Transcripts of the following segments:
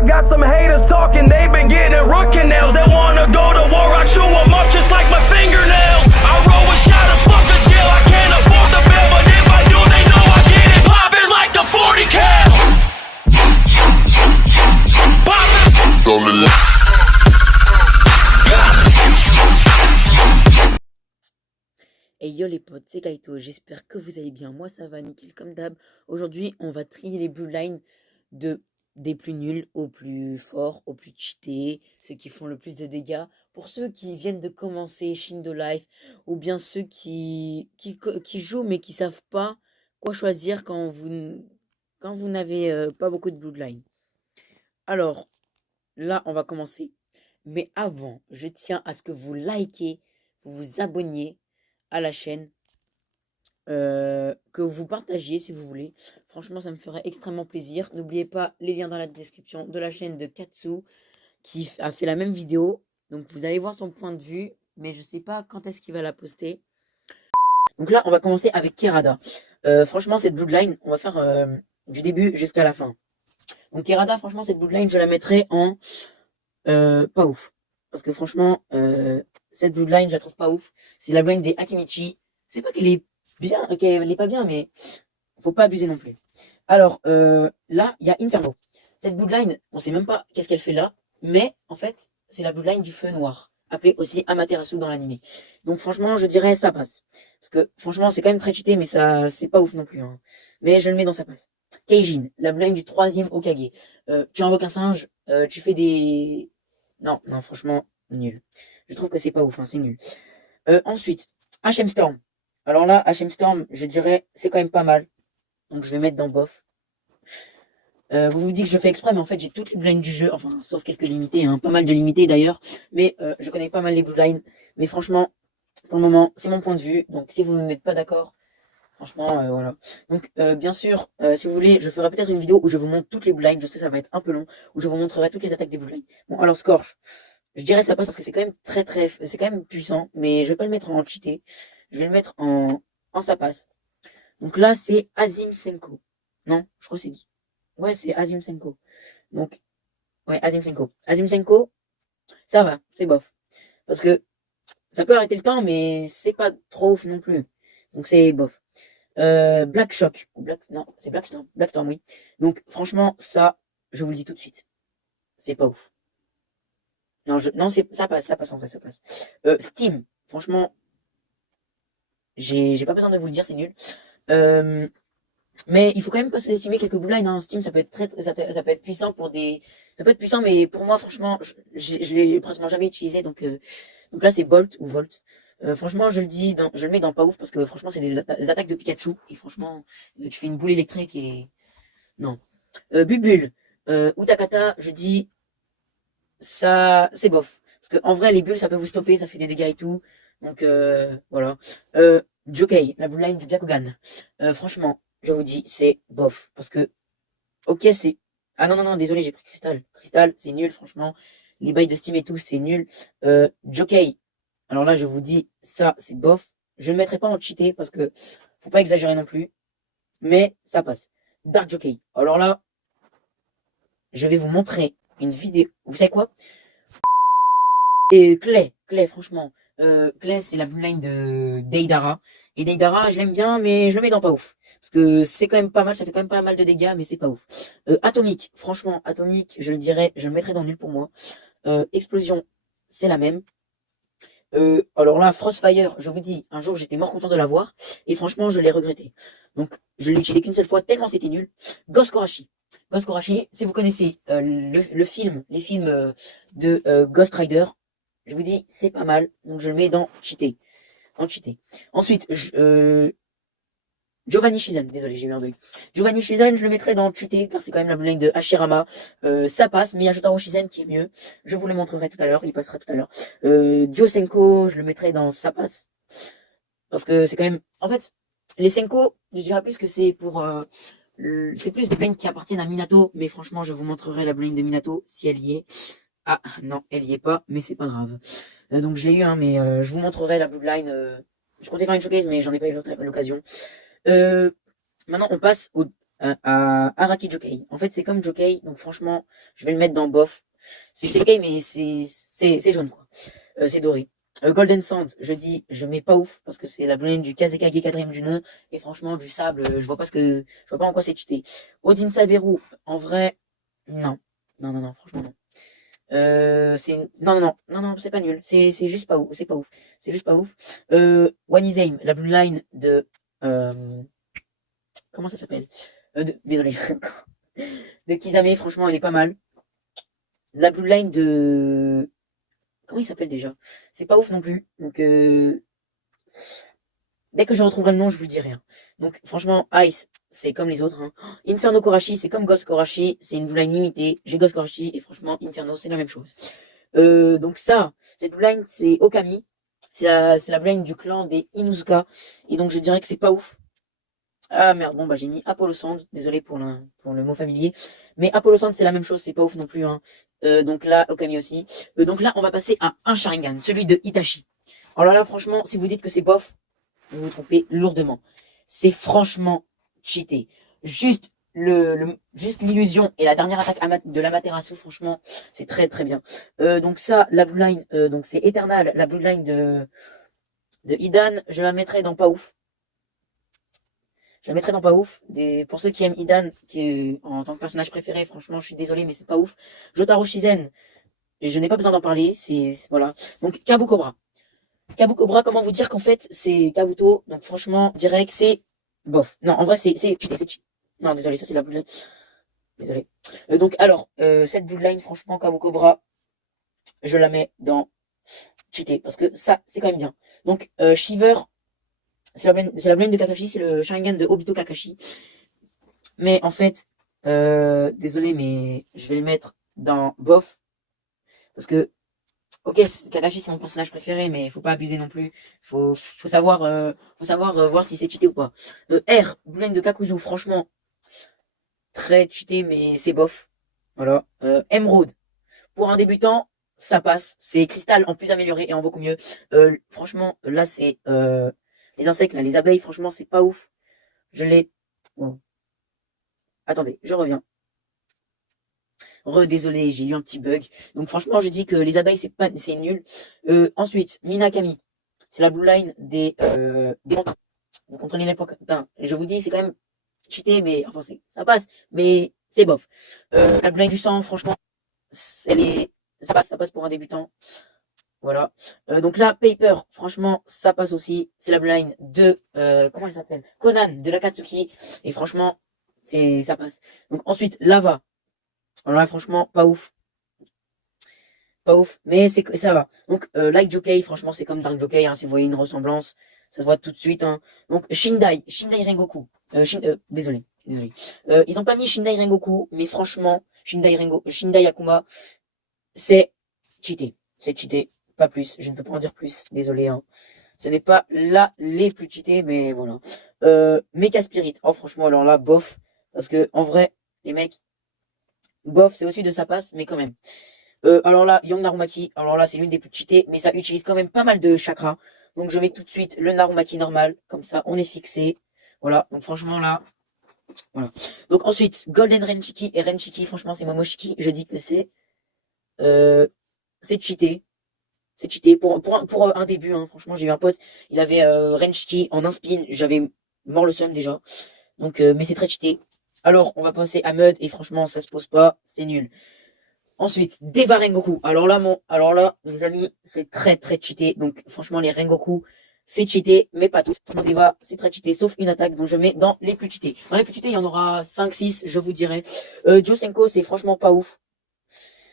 I got some haters talking, they've been getting root canals. They wanna go to war, I chew them up just like my fingernails. I roll with shot as fuck a jail, I can't afford the bill, but if I do, they know I get it poppin' like the 40 cal. Poppin'. Hey yo les potes, c'est Kaito, j'espère que vous allez bien, moi ça va nickel comme d'hab. Aujourd'hui on va trier les blue lines des plus nuls au plus forts, au plus cheatés, ceux qui font le plus de dégâts. Pour ceux qui viennent de commencer Shindo Life, ou bien ceux qui jouent mais qui savent pas quoi choisir quand vous n'avez pas beaucoup de blue line. Alors là on va commencer, mais avant je tiens à ce que vous likez, vous vous abonniez à la chaîne, que vous partagiez si vous voulez. Franchement, ça me ferait extrêmement plaisir. N'oubliez pas les liens dans la description de la chaîne de Katsu qui a fait la même vidéo. Donc vous allez voir son point de vue, mais je sais pas quand est-ce qu'il va la poster. Donc là, on va commencer avec Kerada. Franchement, cette bloodline, on va faire du début jusqu'à la fin. Donc Kerada, franchement, cette bloodline, je la mettrai en pas ouf. Parce que franchement, cette bloodline, je la trouve pas ouf. C'est la bloodline des Akimichi. C'est pas qu'elle est bien, qu'elle est pas bien, mais faut pas abuser non plus. Alors, là, il y a Inferno. Cette bloodline, on sait même pas qu'est-ce qu'elle fait là, mais en fait, c'est la bloodline du feu noir, appelée aussi Amaterasu dans l'anime. Donc franchement, je dirais ça passe. Parce que franchement, c'est quand même très cheaté, mais ça, c'est pas ouf non plus. Hein. Mais je le mets dans ça passe. Keijin, la bloodline du 3e Hokage. Tu invoques un singe, tu fais des... Non, franchement, nul. Je trouve que c'est pas ouf, hein, c'est nul. Ensuite, HM Storm. Alors là, HM Storm, je dirais, c'est quand même pas mal. Donc je vais mettre dans bof. Vous vous dites que je fais exprès, mais en fait, j'ai toutes les blinds du jeu. Enfin, sauf quelques limités, hein, pas mal de limités d'ailleurs. Mais je connais pas mal les blinds. Mais franchement, pour le moment, c'est mon point de vue. Donc si vous n'êtes pas d'accord, franchement, voilà. Donc bien sûr, si vous voulez, je ferai peut-être une vidéo où je vous montre toutes les blinds. Je sais, ça va être un peu long. Où je vous montrerai toutes les attaques des blinds. Bon, alors Scorch. Je dirais ça passe parce que c'est quand même c'est quand même puissant, mais je vais pas le mettre en cheaté. Je vais le mettre en ça passe. Donc là, c'est Azim Senko. Non, je crois que c'est... Ouais, c'est Azim Senko. Donc, ouais, Azim Senko. Azim Senko, ça va, c'est bof. Parce que ça peut arrêter le temps, mais c'est pas trop ouf non plus. Donc c'est bof. Black Shock. Non, c'est Black Storm. Black Storm, oui. Donc franchement, ça, je vous le dis tout de suite. C'est pas ouf. Non, ça passe en vrai, ça passe. Steam, franchement, j'ai pas besoin de vous le dire, c'est nul. Mais il faut quand même pas sous-estimer quelques blinds, hein. Steam, ça peut être ça peut être puissant pour des, ça peut être puissant, mais pour moi, franchement, je l'ai pratiquement jamais utilisé, donc là, c'est Bolt ou Volt. Franchement, je le mets dans pas ouf parce que franchement, c'est des attaques de Pikachu et franchement, tu fais une boule électrique et non. Bubule, Utakata, je dis ça, c'est bof. Parce que en vrai, les bulles, ça peut vous stopper, ça fait des dégâts et tout. Donc voilà. Jokei, la blue line du Byakugan. Franchement, je vous dis, c'est bof. Parce que, ok, c'est... Ah non, désolé, j'ai pris Crystal. Crystal, c'est nul, franchement. Les bails de Steam et tout, c'est nul. Jokei. Alors là, je vous dis, ça, c'est bof. Je ne le mettrai pas en cheaté parce que faut pas exagérer non plus. Mais ça passe. Dark Jokei. Alors là, je vais vous montrer une vidéo. Vous savez quoi? Et Clay, franchement. Clay, c'est la blue line de Deidara. Et Deidara, je l'aime bien, mais je le mets dans pas ouf. Parce que c'est quand même pas mal, ça fait quand même pas mal de dégâts, mais c'est pas ouf. Atomic, franchement, Atomic, je le mettrais dans nul pour moi. Explosion, c'est la même. Alors là, Frostfire, je vous dis, un jour j'étais mort content de l'avoir. Et franchement, je l'ai regretté. Donc, je l'ai utilisé qu'une seule fois, tellement c'était nul. Ghost Korashi. Ghost Korashi, si vous connaissez les films de Ghost Rider, je vous dis, c'est pas mal. Donc, je le mets dans cheaté. Ensuite, Giovanni Shizen, désolé, j'ai eu un bug. Giovanni Shizen, je le mettrai dans cheaté, car c'est quand même la blue line de Hashirama. Ça passe, mais il y a Jotaro Shizen qui est mieux. Je vous le montrerai tout à l'heure, il passera tout à l'heure. Josenko, je le mettrai dans ça passe. Parce que c'est quand même... En fait, les Senko, je dirais plus que c'est pour... c'est plus des planes qui appartiennent à Minato, mais franchement, je vous montrerai la blue line de Minato, si elle y est. Ah, non, elle y est pas, mais c'est pas grave. Donc je l'ai eu, hein, mais je vous montrerai la blue line. Je comptais faire une showcase, mais j'en ai pas eu l'occasion. Maintenant, on passe à Araki Jokei. En fait, c'est comme Jokei, donc franchement, je vais le mettre dans bof. C'est Jokei, mais c'est jaune, quoi. C'est doré. Golden Sand, je mets pas ouf, parce que c'est la blonde du Kazekage 4ème du nom, et franchement, du sable, je vois pas en quoi c'est cheaté. Odin Saberu, en vrai, non. Non, franchement, non. Non, c'est pas nul. C'est juste pas ouf. C'est pas ouf. C'est juste pas ouf. One is Aim, la blue line de, comment ça s'appelle? Désolé. De Kizame, franchement, elle est pas mal. La blue line de, comment il s'appelle déjà? C'est pas ouf non plus. Donc, dès que je retrouverai le nom, je vous le dirai, hein. Donc, franchement, Ice, c'est comme les autres, hein. Inferno Korashi, c'est comme Ghost Korashi. C'est une blue line limitée. J'ai Ghost Korashi, et franchement, Inferno, c'est la même chose. Donc ça, cette blue line, c'est Okami. C'est la blue line du clan des Inuzuka. Et donc, je dirais que c'est pas ouf. Ah merde, bon bah j'ai mis Apollo Sand, désolé pour le mot familier, mais Apollo Sand c'est la même chose, c'est pas ouf non plus, hein. Donc là, Okami aussi. Donc là, on va passer à un Sharingan, celui de Itachi. Alors là, franchement, si vous dites que c'est bof, vous vous trompez lourdement. C'est franchement cheaté. Juste juste l'illusion et la dernière attaque de l'Amaterasu, franchement, c'est très très bien. Donc ça, la blue line, donc c'est Eternal, la blue line de Idan, je la mettrai dans pas ouf. Je la mettrai dans pas ouf. Pour ceux qui aiment Idan, en tant que personnage préféré, franchement, je suis désolé, mais c'est pas ouf. Jotaro Shizen, je n'ai pas besoin d'en parler, voilà. Donc, Kabu Cobra. Kabu Cobra, comment vous dire qu'en fait, c'est Kabuto. Donc, franchement, direct, c'est bof. Non, en vrai, c'est cheaté, c'est cheaté. Non, désolé, ça c'est la bloodline. Désolé. Donc, alors, cette bloodline, franchement, Kabu Cobra, je la mets dans cheaté, parce que ça, c'est quand même bien. Donc, Shiver, c'est la blame de Kakashi, c'est le Sharingan de Obito Kakashi. Mais en fait, désolé, mais je vais le mettre dans bof. Parce que, ok, Kakashi c'est mon personnage préféré, mais faut pas abuser non plus. Faut savoir, voir si c'est cheaté ou pas. R, blame de Kakuzu, franchement, très cheaté, mais c'est bof. Voilà. Emerald, pour un débutant, ça passe. C'est Cristal en plus amélioré et en beaucoup mieux. Franchement, là c'est les insectes, là, les abeilles, franchement, c'est pas ouf. Je l'ai. Wow. Attendez, je reviens. Désolé, j'ai eu un petit bug. Donc franchement, je dis que les abeilles, c'est nul. Ensuite, Minakami. C'est la blue line des pantins. Vous comprenez l'époque. Je vous dis, c'est quand même cheaté, mais enfin ça passe. Mais c'est bof. La blue line du sang, franchement, ça passe pour un débutant. Voilà. Donc là, Paper, franchement, ça passe aussi. C'est la blue line de comment elle s'appelle? Conan de l'Akatsuki. Et franchement, ça passe. Donc ensuite, Lava. Alors là, franchement, pas ouf. Pas ouf. Mais ça va. Donc Light Jockey, franchement, c'est comme Dark Jockey, hein, si vous voyez une ressemblance, ça se voit tout de suite, hein. Donc Shindai Rengoku. Désolé. Ils ont pas mis Shindai Rengoku, mais franchement, Shindai Akuma, c'est cheaté. C'est cheaté. Pas plus. Je ne peux pas en dire plus. Désolé, hein. Ce n'est pas là les plus cheatés, mais voilà. Mecha Spirit. Oh, franchement, alors là, bof. Parce que, en vrai, les mecs, bof, c'est aussi de sa passe, mais quand même. Alors là, Young Narumaki. Alors là, c'est l'une des plus cheatées, mais ça utilise quand même pas mal de chakras. Donc, je mets tout de suite le Narumaki normal. Comme ça, on est fixé. Voilà. Donc, franchement, là, voilà. Donc, ensuite, Golden Renchiki et Renchiki. Franchement, c'est Momoshiki. Je dis que c'est cheaté. C'est cheaté pour un début, hein. Franchement, j'ai eu un pote, il avait Renchiki en un spin, j'avais mort le seum déjà. Donc, mais c'est très cheaté. Alors, on va passer à Mud, et franchement, ça se pose pas, c'est nul. Ensuite, Deva Rengoku. Alors là, les amis, c'est très très cheaté. Donc, franchement, les Rengoku, c'est cheaté, mais pas tous. Franchement, Deva, c'est très cheaté, sauf une attaque, dont je mets dans les plus cheatés. Dans les plus cheatés, il y en aura 5-6, je vous dirai. Josenko, c'est franchement pas ouf.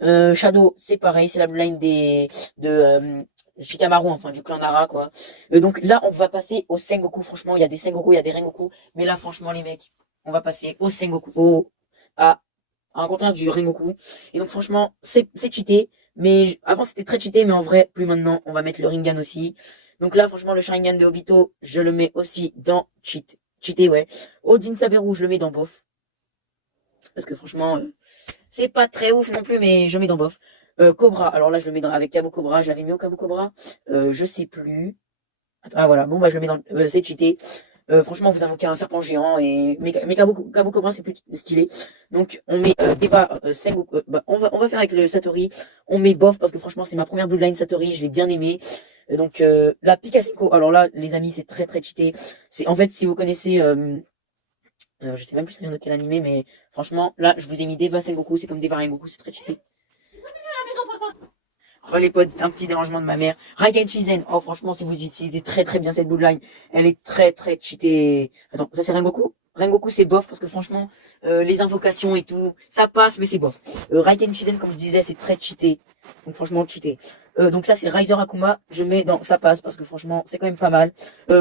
Shadow, c'est pareil, c'est la blue line de Shikamaru, enfin du clan Nara, quoi. Donc là, on va passer au Sengoku. Franchement, il y a des Sengoku, il y a des Rengoku, mais là, franchement, les mecs, on va passer au Sengoku, à un contraire du Rengoku. Et donc, franchement, c'est cheaté, mais avant c'était très cheaté, mais en vrai, plus maintenant. On va mettre le Rinnegan aussi. Donc là, franchement, le Sharingan de Obito, je le mets aussi dans cheaté, ouais. Odin Saberu, je le mets dans bof. Parce que franchement, c'est pas très ouf non plus, mais je mets dans bof. Cobra, alors là je le mets avec Kabu Cobra, je l'avais mis au Kabu Cobra. Je sais plus. Attends, ah voilà, bon bah je le mets dans c'est cheaté. Franchement, vous invoquez un serpent géant et mais Kabu Cobra c'est plus stylé. Donc on met Eva Sengoku. On va faire avec le Satori. On met bof parce que franchement c'est ma première Bloodline Satori, je l'ai bien aimé. Donc la Pikasenko. Alors là les amis c'est très très cheaté. C'est en fait si vous connaissez je sais même plus ça vient de quel animé mais franchement là je vous ai mis Deva Sengoku, c'est comme Deva Rengoku, c'est très cheaté. Oh les potes, un petit dérangement de ma mère. Raiken Shizen. Oh franchement, si vous utilisez très très bien cette Bloodline, elle est très très cheatée. Attends, ça c'est Rengoku? Rengoku c'est bof parce que franchement, les invocations et tout, ça passe mais c'est bof. Raiken Shizen, comme je disais, c'est très cheaté. Donc franchement, cheaté. Donc ça c'est Riser Akuma, je mets dans ça passe parce que franchement, c'est quand même pas mal.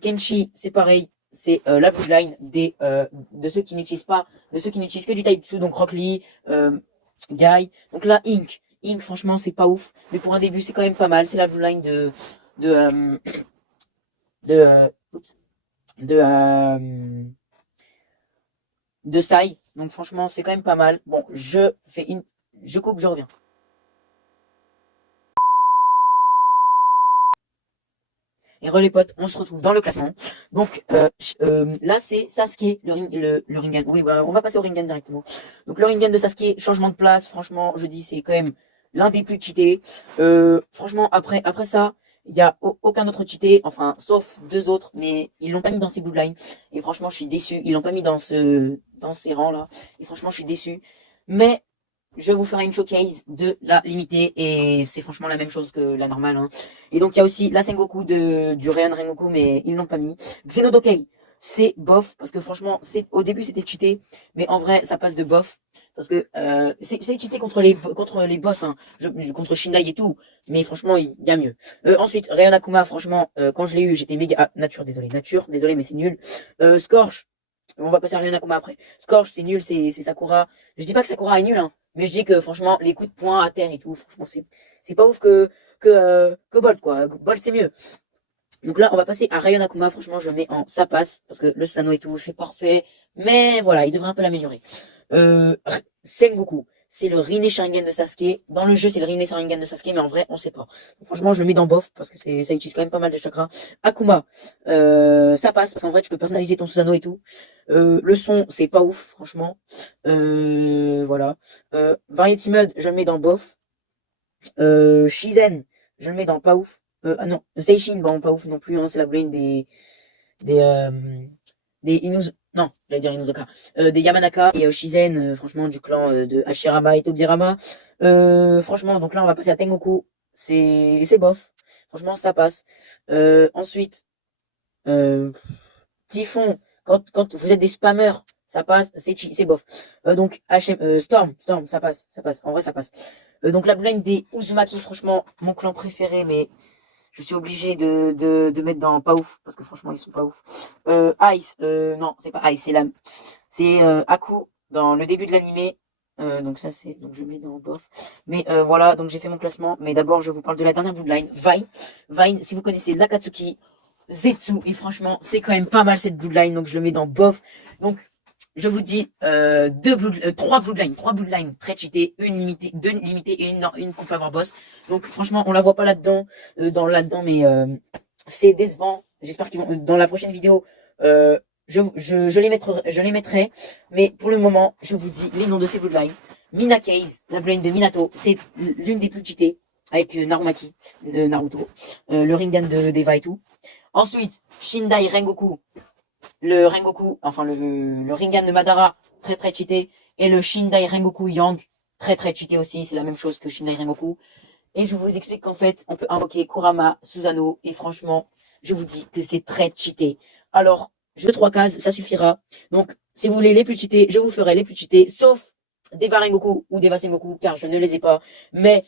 Kenshi, c'est pareil. C'est la Bloodline de ceux qui n'utilisent pas, de ceux qui n'utilisent que du Taijutsu, donc Rock Lee, Guy. Donc là, Ink. Ink, franchement, c'est pas ouf. Mais pour un début, c'est quand même pas mal. C'est la Bloodline de, euh, oups, de Sai. Donc franchement, c'est quand même pas mal. Bon, je coupe, je reviens. Et re les potes, on se retrouve dans le classement. Donc là c'est Sasuke, le Rinnegan. Oui, bah, on va passer au Rinnegan directement. Donc le Rinnegan de Sasuke, changement de place. Franchement, je dis c'est quand même l'un des plus cheatés. Franchement, après ça, il y a aucun autre cheaté, enfin sauf deux autres, mais ils l'ont pas mis dans ces Bloodlines. Et franchement, je suis déçu. Ils l'ont pas mis dans ces rangs là. Et franchement, je suis déçu. Mais je vous ferai une showcase de la limitée et c'est franchement la même chose que la normale. Hein. Et donc il y a aussi la Sengoku du Ryan Rengoku, mais ils l'ont pas mis. Xenodokei, c'est bof parce que franchement, au début c'était cheaté, mais en vrai ça passe de bof parce que c'est cheaté contre les boss, hein, contre Shindai et tout, mais franchement il y a mieux. Ensuite Ryan Akuma, franchement quand je l'ai eu j'étais méga nature, désolé mais c'est nul. Scorch. On va passer à Ryan Akuma après. Scorch, c'est nul, c'est Sakura. Je dis pas que Sakura est nul, hein. Mais je dis que franchement, les coups de poing à terre et tout, franchement, c'est pas ouf que Bolt, quoi. Bolt, c'est mieux. Donc là, on va passer à Ryan Akuma. Franchement, je mets en ça passe. Parce que le Susanoo et tout, c'est parfait. Mais voilà, il devrait un peu l'améliorer. Sengoku. C'est le Rinne Sharingan de Sasuke. Dans le jeu, c'est le Rinne Sharingan de Sasuke, mais en vrai, on sait pas. Donc, franchement, je le mets dans bof, parce que ça utilise quand même pas mal de chakras. Akuma, ça passe, parce qu'en vrai, tu peux personnaliser ton Susanoo et tout. Le son, c'est pas ouf, franchement. Voilà. Variety Mode, je le mets dans bof. Shizen, je le mets dans pas ouf. Ah non, Seishin, bon, pas ouf non plus, hein, c'est la blame non, j'allais dire Inuzoka, des Yamanaka et Shizen, franchement, du clan de Hashirama et Tobirama. Franchement, donc là, on va passer à Tengoku. C'est bof. Franchement, ça passe. Ensuite, Typhon, quand vous êtes des spammers, ça passe, c'est bof. Donc, Storm, ça passe. En vrai, ça passe. Donc, la blind des Uzumaki, franchement, mon clan préféré, mais je suis obligé de mettre dans pas ouf, parce que franchement, ils sont pas ouf. Ice, non, c'est pas Ice, c'est Aku, dans le début de l'animé. Donc je mets dans bof. Mais voilà, donc j'ai fait mon classement. Mais d'abord, je vous parle de la dernière Bloodline, Vine, si vous connaissez l'Akatsuki, Zetsu, et franchement, c'est quand même pas mal cette Bloodline, donc je le mets dans bof. Donc, je vous dis, trois Bloodlines très cheatées, une limitée, deux limitées et une coupe avoir boss. Donc franchement, on la voit pas là-dedans, mais c'est décevant. J'espère qu'ils vont, dans la prochaine vidéo, je les mettrai. Mais pour le moment, je vous dis les noms de ces Bloodlines. Mina Case, la Bloodline de Minato, c'est l'une des plus cheatées, avec Narumaki de Naruto, le Rinnegan de Deva et tout. Ensuite, Shindai Rengoku, le Rengoku, enfin le Rinnegan de Madara, très très cheaté, et le Shindai Rengoku Yang, très très cheaté aussi, c'est la même chose que Shindai Rengoku. Et je vous explique qu'en fait, on peut invoquer Kurama, Susanoo, et franchement, je vous dis que c'est très cheaté. Alors, je 3 cases, ça suffira. Donc, si vous voulez les plus cheatés, je vous ferai les plus cheatés, sauf Deva Rengoku ou Deva Sengoku, car je ne les ai pas. Mais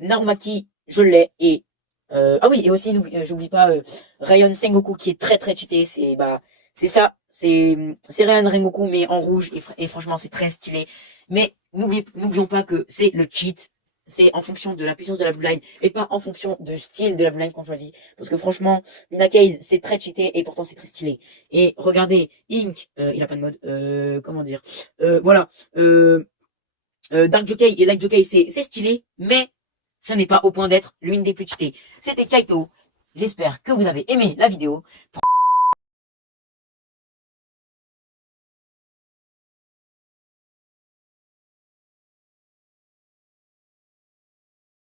Narumaki, je l'ai, et ah oui, et aussi, j'oublie pas Ryan Sengoku, qui est très très cheaté, c'est ça, c'est Ryan Rengoku, mais en rouge, et franchement, c'est très stylé. Mais n'oublions pas que c'est le cheat, c'est en fonction de la puissance de la Bloodline, et pas en fonction du style de la Bloodline qu'on choisit. Parce que franchement, Mina Case, c'est très cheaté, et pourtant c'est très stylé. Et regardez, Ink, il a pas de mode, comment dire, voilà, Dark Jockey et Light Jockey, c'est stylé, mais ce n'est pas au point d'être l'une des plus cheatées. C'était Kaito, j'espère que vous avez aimé la vidéo.